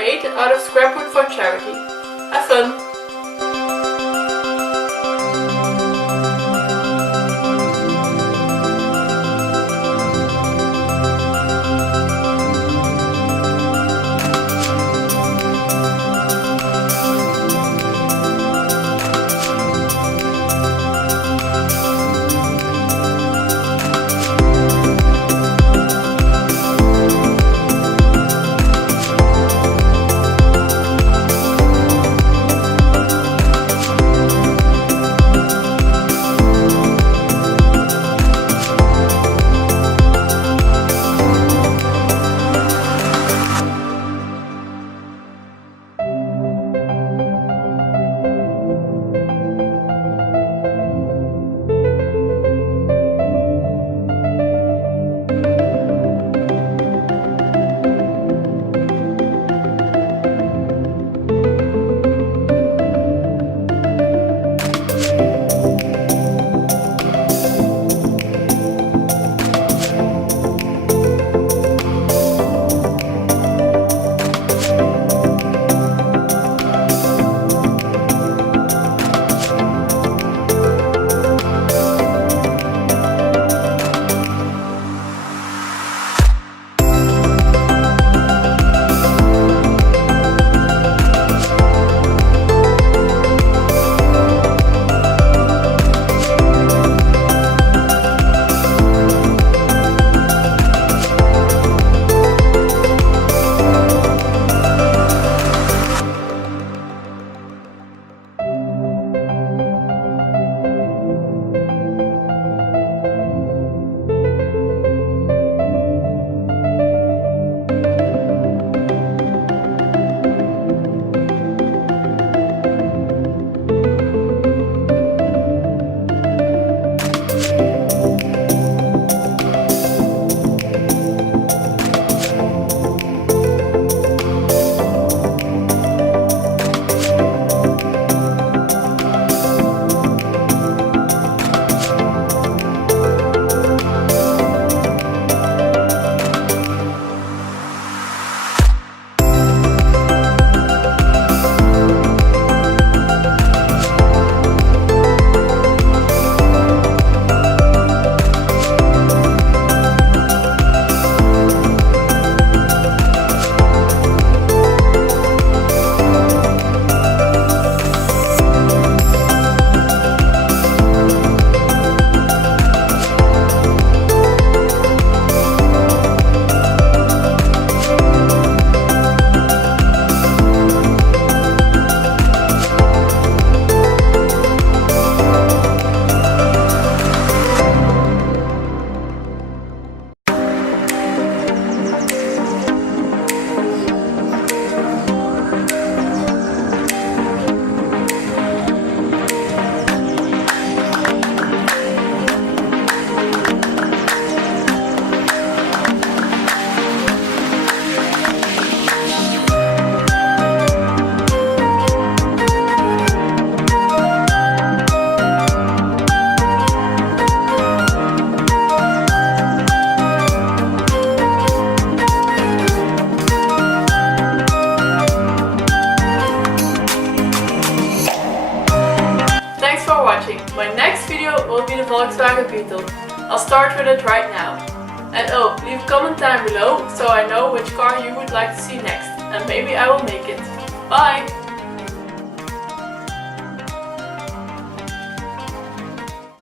made out of scrap wood for charity. Have fun! My next video will be the Volkswagen Beetle. I'll start with it right now. And oh, leave a comment down below so I know which car you would like to see next, and maybe I will make it. Bye!